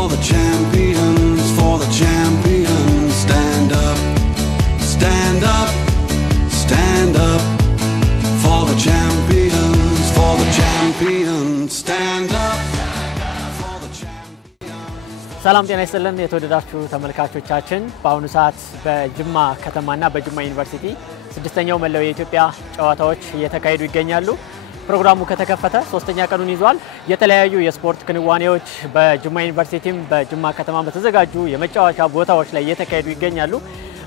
for the champions, for the champions. Stand up, stand up, stand up. For the champions, for the champions. Stand up. ሰላም ጤና ይስጥልን የተወደዳችሁ ተመልካቾቻችን በአሁኑ ሰዓት በጅማ ከተማና በጅማ ዩኒቨርሲቲ ስድስተኛው መላው የኢትዮጵያ ጨዋታዎች እየተካሄዱ ይገኛሉ። ፕሮግራሙ ከተከፈተ ሶስተኛ ቀኑን ይዟል። የተለያዩ የስፖርት ክንዋኔዎች በጅማ ዩኒቨርሲቲም በጅማ ከተማ በተዘጋጁ የመጫወቻ ቦታዎች ላይ እየተካሄዱ ይገኛሉ።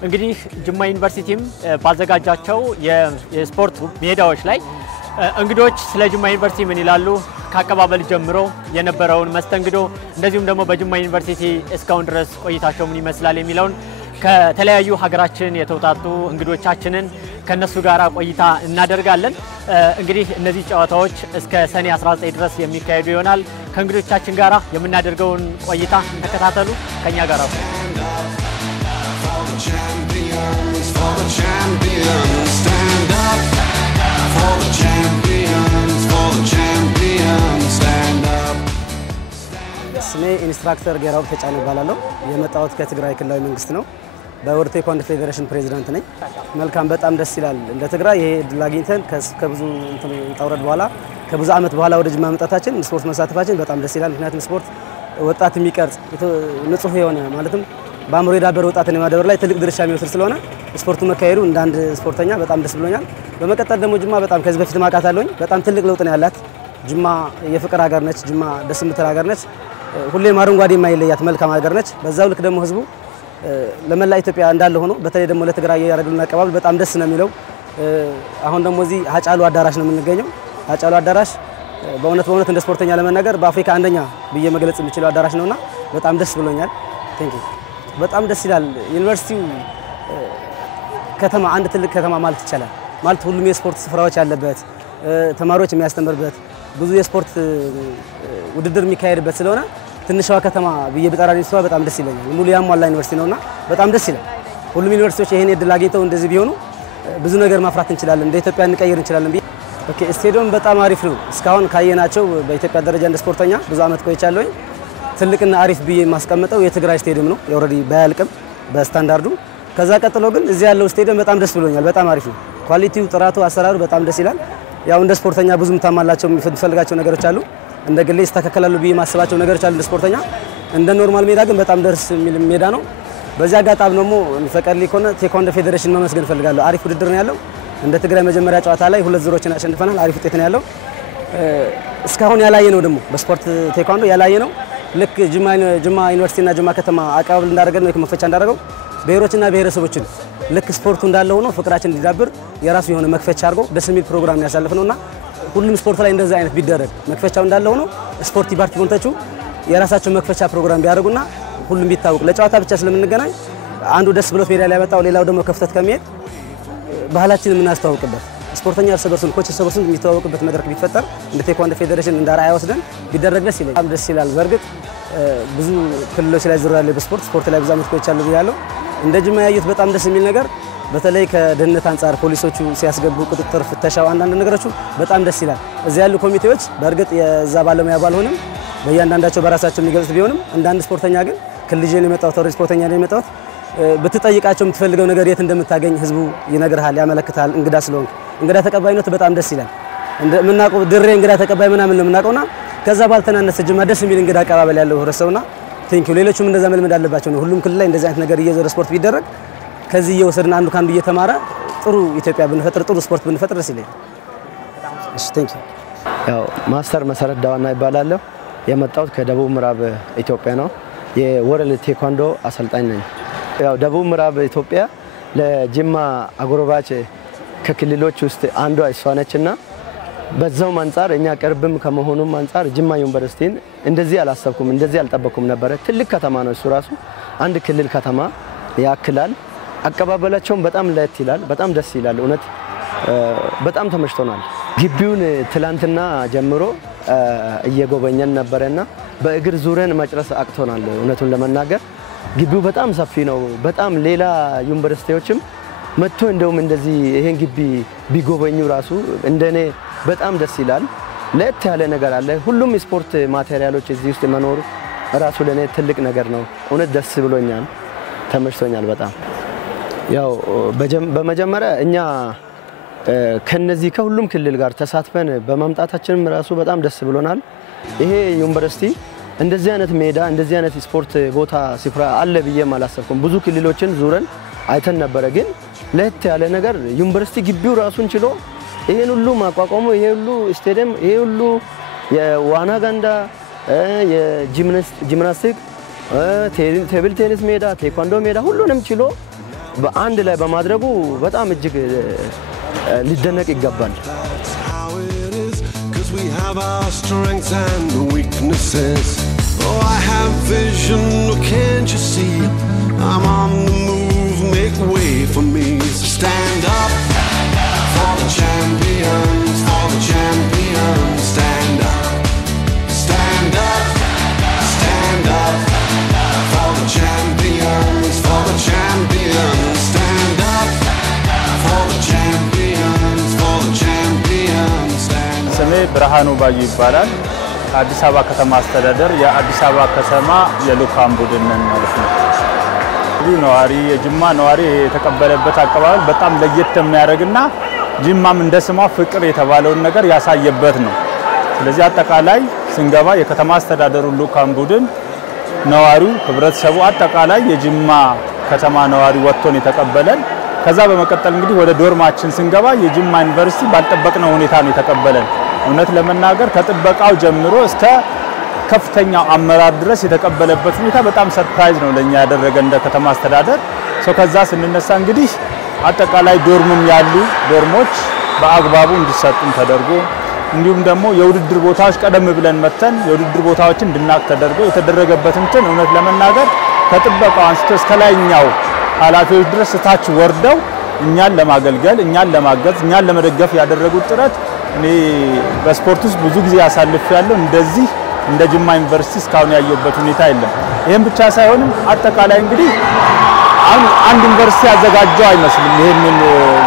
እንግዲህ ጅማ ዩኒቨርሲቲም ባዘጋጃቸው የስፖርት ሜዳዎች ላይ እንግዶች ስለ ጅማ ዩኒቨርሲቲ ምን ይላሉ ከአቀባበል ጀምሮ የነበረውን መስተንግዶ እንደዚሁም ደግሞ በጅማ ዩኒቨርሲቲ እስካሁን ድረስ ቆይታቸው ምን ይመስላል የሚለውን ከተለያዩ ሀገራችን የተውጣጡ እንግዶቻችንን ከነሱ ጋራ ቆይታ እናደርጋለን። እንግዲህ እነዚህ ጨዋታዎች እስከ ሰኔ 19 ድረስ የሚካሄዱ ይሆናል። ከእንግዶቻችን ጋራ የምናደርገውን ቆይታ ተከታተሉ። ከኛ ጋራ For the champions, stand up. For the champions, for the champions, stand up. ስሜ ኢንስትራክተር ጌራው ተጫነ ይባላልው። የመጣሁት ከትግራይ ክልላዊ መንግስት ነው። በወርልድ ቴኳንዶ ፌዴሬሽን ፕሬዝዳንት ነኝ። መልካም በጣም ደስ ይላል። እንደ ትግራይ ይሄ ድል አግኝተን ከብዙ ተውረድ በኋላ ከብዙ አመት በኋላ ወደ ጅማ መምጣታችን ስፖርት መሳተፋችን በጣም ደስ ይላል። ምክንያቱም ስፖርት ወጣት የሚቀርጽ ንጹህ የሆነ ማለትም በአምሮ የዳበረ ወጣትን የማዳበር ላይ ትልቅ ድርሻ የሚወስድ ስለሆነ ስፖርቱ መካሄዱ እንደ አንድ ስፖርተኛ በጣም ደስ ብሎኛል። በመቀጠል ደግሞ ጅማ በጣም ከዚህ በፊት ማቃታለኝ በጣም ትልቅ ለውጥ ነው ያላት። ጅማ የፍቅር ሀገር ነች። ጅማ ደስ የምትል ሀገር ነች። ሁሌም አረንጓዴ የማይለያት መልካም ሀገር ነች። በዛው ልክ ደግሞ ህዝቡ ለመላ ኢትዮጵያ እንዳለ ሆኖ በተለይ ደግሞ ለትግራይ ያደረጉልን አቀባበል በጣም ደስ ነው የሚለው። አሁን ደግሞ እዚህ ሀጫሉ አዳራሽ ነው የምንገኘው። ሀጫሉ አዳራሽ በእውነት እንደ ስፖርተኛ ለመናገር በአፍሪካ አንደኛ ብዬ መግለጽ የሚችለው አዳራሽ ነውና በጣም ደስ ብሎኛል። ቴንክ ዩ በጣም ደስ ይላል። ዩኒቨርሲቲው ከተማ አንድ ትልቅ ከተማ ማለት ይቻላል። ማለት ሁሉም የስፖርት ስፍራዎች ያለበት ተማሪዎች የሚያስተምርበት ብዙ የስፖርት ውድድር የሚካሄድበት ስለሆነ ትንሽዋ ከተማ ብዬ በጠራሪ ሰው በጣም ደስ ይለኛል። ሙሉ ያሟላ ዩኒቨርሲቲ ነውና በጣም ደስ ይላል። ሁሉም ዩኒቨርሲቲዎች ይሄን እድል አግኝተው እንደዚህ ቢሆኑ ብዙ ነገር ማፍራት እንችላለን፣ እንደ ኢትዮጵያ እንቀይር እንችላለን። ኦኬ ስቴዲየም በጣም አሪፍ ነው። እስካሁን ካየናቸው በኢትዮጵያ ደረጃ እንደ ስፖርተኛ ብዙ አመት ቆይቻለሁ። ትልቅና አሪፍ ብዬ ማስቀመጠው የትግራይ ስቴዲየም ነው። ኦሬዲ ባያልቅም በስታንዳርዱ ከዛ ቀጥሎ ግን እዚህ ያለው ስቴዲየም በጣም ደስ ብሎኛል። በጣም አሪፍ ነው። ኳሊቲው፣ ጥራቱ፣ አሰራሩ በጣም ደስ ይላል። ያው እንደ ስፖርተኛ ብዙም ታማላቸው የሚፈልጋቸው ነገሮች አሉ። እንደ ግሌ ይስተካከላሉ ብዬ ማስባቸው ነገሮች አሉ። እንደ ስፖርተኛ እንደ ኖርማል ሜዳ ግን በጣም ደስ የሚል ሜዳ ነው። በዚህ አጋጣሚ ደግሞ የሚፈቀድልኝ ከሆነ ቴኳንዶ ፌዴሬሽን መመስገን ፈልጋለሁ። አሪፍ ውድድር ነው ያለው። እንደ ትግራይ መጀመሪያ ጨዋታ ላይ 2-0 አሸንፈናል። አሪፍ ውጤት ነው ያለው። እስካሁን ያላየ ነው ደግሞ በስፖርት ቴኳንዶ ያላየ ነው። ልክ ጅማ ዩኒቨርሲቲና ጅማ ከተማ አቀባበል እንዳደረገው ነው መክፈቻ እንዳደረገው ብሔሮችና ብሔረሰቦችን ልክ ስፖርቱ እንዳለ ሆኖ ፍቅራችን እንዲዳብር የራሱ የሆነ መክፈቻ አድርጎ ደስ የሚል ፕሮግራም ያሳልፈነውና ሁሉም ስፖርት ላይ እንደዛ አይነት ቢደረግ መክፈቻው እንዳለ ሆኖ ስፖርት ዲፓርትመንቶቹ የራሳቸው መክፈቻ ፕሮግራም ቢያደርጉና ሁሉም ቢታወቅ ለጨዋታ ብቻ ስለምንገናኝ አንዱ ደስ ብሎት ሜዳ ላይ ያመጣው ሌላው ደግሞ ከፍተት ከመሄድ ባህላችንን የምናስተዋውቅበት ስፖርተኛ እርስ በርሱን ኮች እርስ በርሱን የሚተዋወቅበት መድረክ ቢፈጠር እንደ ቴኳንዶ ፌዴሬሽን እንደ አርአያ ወስደን ቢደረግ ደስ ይላል። በጣም ደስ ይላል። በእርግጥ ብዙ ክልሎች ላይ ዙሪያ ያለው ስፖርት ላይ ብዙ አመት ቆይቻለሁ ብያለሁ። እንደ ጅማ ያዩት በጣም ደስ የሚል ነገር በተለይ ከደህንነት አንፃር ፖሊሶቹ ሲያስገቡ ቁጥጥር፣ ፍተሻው አንዳንድ ነገሮች በጣም ደስ ይላል። እዚህ ያሉ ኮሚቴዎች በእርግጥ የዛ ባለሙያ ባልሆንም በእያንዳንዳቸው በራሳቸው የሚገልጽ ቢሆንም እንደ አንድ ስፖርተኛ ግን ክልጅን የመጣው ስፖርተኛ ነው የመጣው ብትጠይቃቸው የምትፈልገው ነገር የት እንደምታገኝ ህዝቡ ይነግርሃል፣ ያመለክታል። እንግዳ ስለሆንክ እንግዳ ተቀባይነት በጣም ደስ ይላል። እንደምናውቀው ድሬ እንግዳ ተቀባይ ምናምን ነው የምናውቀውና ከዛ ባልተናነሰ ጅማ ደስ የሚል እንግዳ አቀባበል ያለው ህብረተሰብና ቴንክ ዩ ሌሎችም እንደዛ መልመድ አለባቸው ነው። ሁሉም ክልል ላይ እንደዚህ አይነት ነገር እየዞረ ስፖርት ቢደረግ ከዚህ እየወሰድን አንዱ ካንዱ እየተማረ ጥሩ ኢትዮጵያ ብንፈጥር ጥሩ ስፖርት ብንፈጥር ደስ ይላል። እሺ ቴንክ ዩ። ያው ማስተር መሰረት ዳዋና ይባላለሁ። የመጣሁት ከደቡብ ምዕራብ ኢትዮጵያ ነው። የወርልድ ቴኳንዶ አሰልጣኝ ነኝ። ያው ደቡብ ምዕራብ ኢትዮጵያ ለጅማ አጎራባች ከክልሎች ውስጥ አንዷ እሷ ነችና በዛው አንፃር እኛ ቅርብም ከመሆኑም አንፃር ጅማ ዩኒቨርሲቲን እንደዚህ አላሰብኩም፣ እንደዚህ አልጠበቅኩም ነበር። ትልቅ ከተማ ነው እሱ ራሱ አንድ ክልል ከተማ ያክላል። አቀባበላቸውም በጣም ለየት ይላል። በጣም ደስ ይላል። እውነት በጣም ተመችቶናል። ግቢውን ትላንትና ጀምሮ እየጎበኘን ነበርና በእግር ዙረን መጨረስ አቅቶናል። እውነቱን ለመናገር ግቢው በጣም ሰፊ ነው። በጣም ሌላ ዩኒቨርሲቲዎችም መጥቶ እንደውም እንደዚህ ይሄን ግቢ ቢጎበኙ ራሱ እንደኔ በጣም ደስ ይላል። ለየት ያለ ነገር አለ። ሁሉም ስፖርት ማቴሪያሎች እዚህ ውስጥ መኖሩ ራሱ ለኔ ትልቅ ነገር ነው እውነት ደስ ብሎኛል ተመችቶኛል በጣም ያው በመጀመሪያ እኛ ከነዚህ ከሁሉም ክልል ጋር ተሳትፈን በመምጣታችንም ራሱ በጣም ደስ ብሎናል ይሄ ዩኒቨርሲቲ እንደዚህ አይነት ሜዳ እንደዚህ አይነት ስፖርት ቦታ ስፍራ አለ ብዬ ማላሰብኩም ብዙ ክልሎችን ዙረን አይተን ነበር ግን ለየት ያለ ነገር ዩኒቨርሲቲ ግቢው ራሱን ችሎ ይሄን ሁሉ ማቋቋሙ ይሄ ሁሉ ስቴዲየም ይሄ ሁሉ የዋና ገንዳ የጂምናስቲክ ቴብል ቴኒስ ሜዳ ቴኳንዶ ሜዳ ሁሉንም ችሎ በአንድ ላይ በማድረጉ በጣም እጅግ ሊደነቅ ይገባል We have our strengths and weaknesses. Oh, I have vision, oh, can't you see? I'm on the move, make way for me. So stand up for the champions, for the champions. Stand up, stand up, stand up for the champions, for the champions. Stand up for the champions, for the champions. ስሜ ብርሃኑ ባዩ ይባላል አዲስ አበባ ከተማ አስተዳደር የአዲስ አበባ ከተማ የልኡካን ቡድን ነን ማለት ነው ነዋሪ የጅማ ነዋሪ የተቀበለበት አቀባበል በጣም ለየት የሚያደርግና ጅማም እንደስሟ ፍቅር የተባለውን ነገር ያሳየበት ነው ስለዚህ አጠቃላይ ስንገባ የከተማ አስተዳደሩ ልኡካን ቡድን ነዋሪው ህብረተሰቡ አጠቃላይ የጅማ ከተማ ነዋሪ ወጥቶን የተቀበለን ከዛ በመቀጠል እንግዲህ ወደ ዶርማችን ስንገባ የጅማ ዩኒቨርሲቲ ባልጠበቅነው ሁኔታ ነው የተቀበለን እውነት ለመናገር ከጥበቃው ጀምሮ እስከ ከፍተኛው አመራር ድረስ የተቀበለበት ሁኔታ በጣም ሰርፕራይዝ ነው ለኛ ያደረገ እንደ ከተማ አስተዳደር ከዛ ስንነሳ እንግዲህ አጠቃላይ ዶርምም ያሉ ዶርሞች በአግባቡ እንዲሰጡን ተደርጎ እንዲሁም ደግሞ የውድድር ቦታዎች ቀደም ብለን መተን የውድድር ቦታዎችን እንድናቅ ተደርጎ የተደረገበት እንትን እውነት ለመናገር ከጥበቃው አንስቶ እስከ ላይኛው ኃላፊዎች ድረስ ታች ወርደው እኛን ለማገልገል እኛን ለማገዝ እኛን ለመደገፍ ያደረጉት ጥረት እኔ በስፖርት ውስጥ ብዙ ጊዜ ያሳልፍ ያለው እንደዚህ እንደ ጅማ ዩኒቨርሲቲ እስካሁን ያየበት ሁኔታ የለም ይሄን ብቻ ሳይሆን አጠቃላይ እንግዲህ አንድ ዩኒቨርሲቲ ያዘጋጀው አይመስልም ይሄንን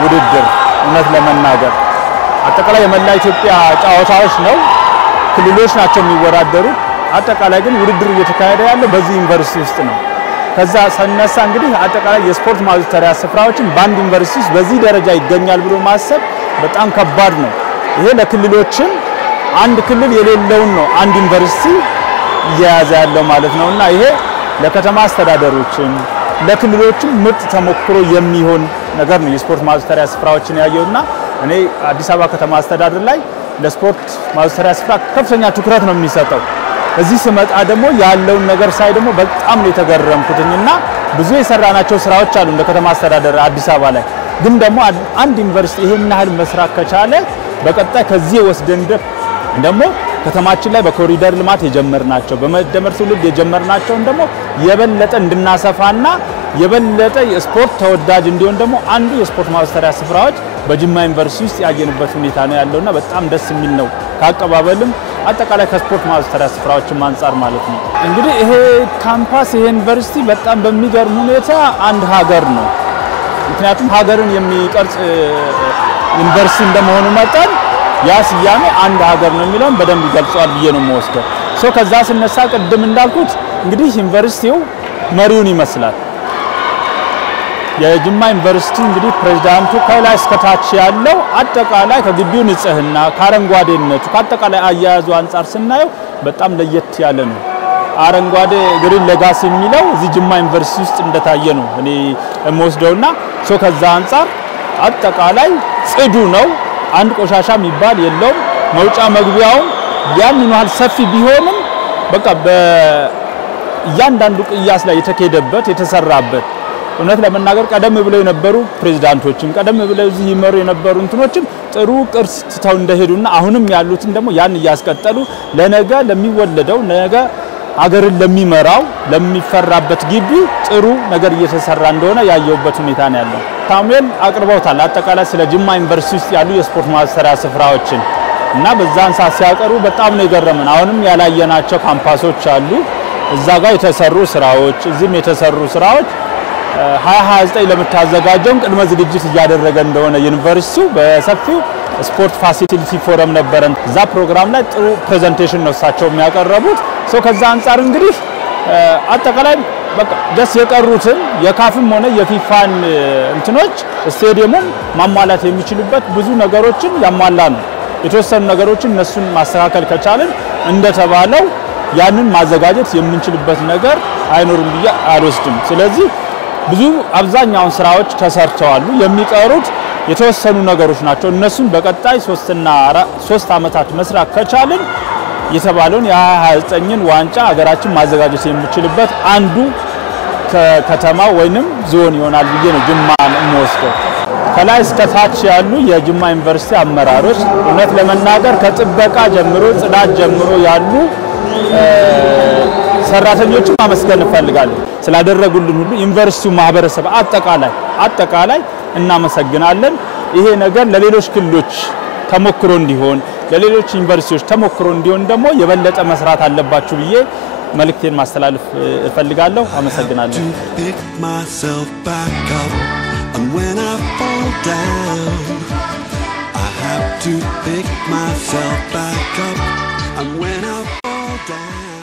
ውድድር እውነት ለመናገር አጠቃላይ የመላ ኢትዮጵያ ጫዋታዎች ነው ክልሎች ናቸው የሚወዳደሩት አጠቃላይ ግን ውድድሩ እየተካሄደ ያለው በዚህ ዩኒቨርሲቲ ውስጥ ነው ከዛ ሰነሳ እንግዲህ አጠቃላይ የስፖርት ማዘውተሪያ ስፍራዎችን ባንድ ዩኒቨርሲቲ ውስጥ በዚህ ደረጃ ይገኛል ብሎ ማሰብ በጣም ከባድ ነው ይሄ ለክልሎችን አንድ ክልል የሌለውን ነው አንድ ዩኒቨርሲቲ እያያዘ ያለው ማለት ነውና ይሄ ለከተማ አስተዳደሮችን ለክልሎችን ምርጥ ተሞክሮ የሚሆን ነገር ነው የስፖርት ማዘውተሪያ ስፍራዎችን ያየውና እኔ አዲስ አበባ ከተማ አስተዳደር ላይ ለስፖርት ማዘውተሪያ ስፍራ ከፍተኛ ትኩረት ነው የሚሰጠው እዚህ ስመጣ ደግሞ ያለውን ነገር ሳይ ደግሞ በጣም ነው የተገረምኩትና ብዙ የሰራናቸው ስራዎች አሉ እንደ ከተማ አስተዳደር አዲስ አበባ ላይ ግን ደግሞ አንድ ዩኒቨርሲቲ ይሄን ያህል መስራት ከቻለ በቀጣይ ከዚህ ወስደን ደግሞ ከተማችን ላይ በኮሪደር ልማት የጀመርናቸው በመደመር ትውልድ የጀመርናቸው ደግሞ የበለጠ እንድናሰፋና የበለጠ የስፖርት ተወዳጅ እንዲሆን ደግሞ አንዱ የስፖርት ማዘውተሪያ ስፍራዎች በጅማ ዩኒቨርሲቲ ውስጥ ያየንበት ሁኔታ ነው ያለውና በጣም ደስ የሚል ነው ካቀባበልም አጠቃላይ ከስፖርት ማዘውተሪያ ስፍራዎችም አንፃር ማለት ነው እንግዲህ ይሄ ካምፓስ ይሄ ዩኒቨርሲቲ በጣም በሚገርም ሁኔታ አንድ ሀገር ነው ምክንያቱም ሀገርን የሚቀርጽ ዩኒቨርሲቲ እንደመሆኑ መጠን ያ ስያሜ አንድ ሀገር ነው የሚለውን በደንብ ይገልጻል ብዬ ነው የምወስደው ከዛ ስነሳ ቅድም እንዳልኩት እንግዲህ ዩኒቨርሲቲው መሪውን ይመስላል የጅማ ዩኒቨርሲቲ እንግዲህ ፕሬዝዳንቱ ከላይ እስከ ታች ያለው አጠቃላይ ከግቢው ንጽህና ካረንጓዴነቱ ከአጠቃላይ አያያዙ አንፃር ስናየው በጣም ለየት ያለ ነው አረንጓዴ ግሪን ሌጋሲ የሚለው እዚህ ጅማ ዩኒቨርሲቲ ውስጥ እንደታየ ነው እኔ የምወስደውና ከዛ አንፃር አጠቃላይ ጽዱ ነው አንድ ቆሻሻ የሚባል የለውም መውጫ መግቢያው ያን ያህል ሰፊ ቢሆንም በቃ በእያንዳንዱ ቅያስ ላይ የተከደበት የተሰራበት እውነት ለመናገር ቀደም ብለው የነበሩ ፕሬዝዳንቶችም ቀደም ብለው እዚህ ይመሩ የነበሩ እንትኖችም ጥሩ ቅርስ ትተው እንደሄዱና አሁንም ያሉትን ደግሞ ያን ያስቀጠሉ ለነገ ለሚወለደው ነገ ሀገርን ለሚመራው ለሚፈራበት ግቢ ጥሩ ነገር እየተሰራ እንደሆነ ያየውበት ሁኔታ ነው ያለው ሳሙኤል አቅርበውታል አጠቃላይ ስለ ጅማ ዩኒቨርሲቲ ውስጥ ያሉ የስፖርት ማዘውተሪያ ስፍራዎችን እና በዛን ሰዓት ሲያቀርቡ በጣም ነው የገረመን አሁንም ያላየናቸው ካምፓሶች አሉ እዛ ጋር የተሰሩ ስራዎች እዚህም የተሰሩ ስራዎች 2029 ለምታዘጋጀው ቅድመ ዝግጅት እያደረገ እንደሆነ ዩኒቨርሲቲው በሰፊው ስፖርት ፋሲሊቲ ፎረም ነበረን እዛ ፕሮግራም ላይ ጥሩ ፕሬዘንቴሽን ነው እሳቸው የሚያቀርቡት ከዛ አንፃር እንግዲህ አጠቃላይ በቃ ደስ የቀሩትን የካፍም ሆነ የፊፋን እንትኖች ስቴዲየሙን ማሟላት የሚችሉበት ብዙ ነገሮችን ያሟላ ነው የተወሰኑ ነገሮችን እነሱን ማስተካከል ከቻለን እንደተባለው ያንን ማዘጋጀት የምንችልበት ነገር አይኖርም ብዬ አልወስድም ስለዚህ ብዙ አብዛኛውን ስራዎች ተሰርተዋል የሚቀሩት የተወሰኑ ነገሮች ናቸው እነሱን በቀጣይ 3 አመታት መስራት ከቻለን የተባለውን የ29ን ዋንጫ ሀገራችን ማዘጋጀት የሚችልበት አንዱ ከተማ ወይንም ዞን ይሆናል ብዬ ነው ጅማን የምወስደው ከላይ እስከ ታች ያሉ የጅማ ዩኒቨርሲቲ አመራሮች እውነት ለመናገር ከጥበቃ ጀምሮ ጽዳት ጀምሮ ያሉ ሰራተኞችን ማመስገን ፈልጋለሁ ስላደረጉልን ሁሉ ዩኒቨርሲቲው ማህበረሰብ አጠቃላይ እናመሰግናለን ይሄ ነገር ለሌሎች ክልሎች ተሞክሮ እንዲሆን ለሌሎች ዩኒቨርሲቲዎች ተሞክሮ እንዲሆን ደግሞ የበለጠ መስራት አለባችሁ ብዬ መልእክቴን ማስተላለፍ ፈልጋለሁ አመሰግናለሁ pick myself back up and when I fall down I have to pick myself back up and when I fall down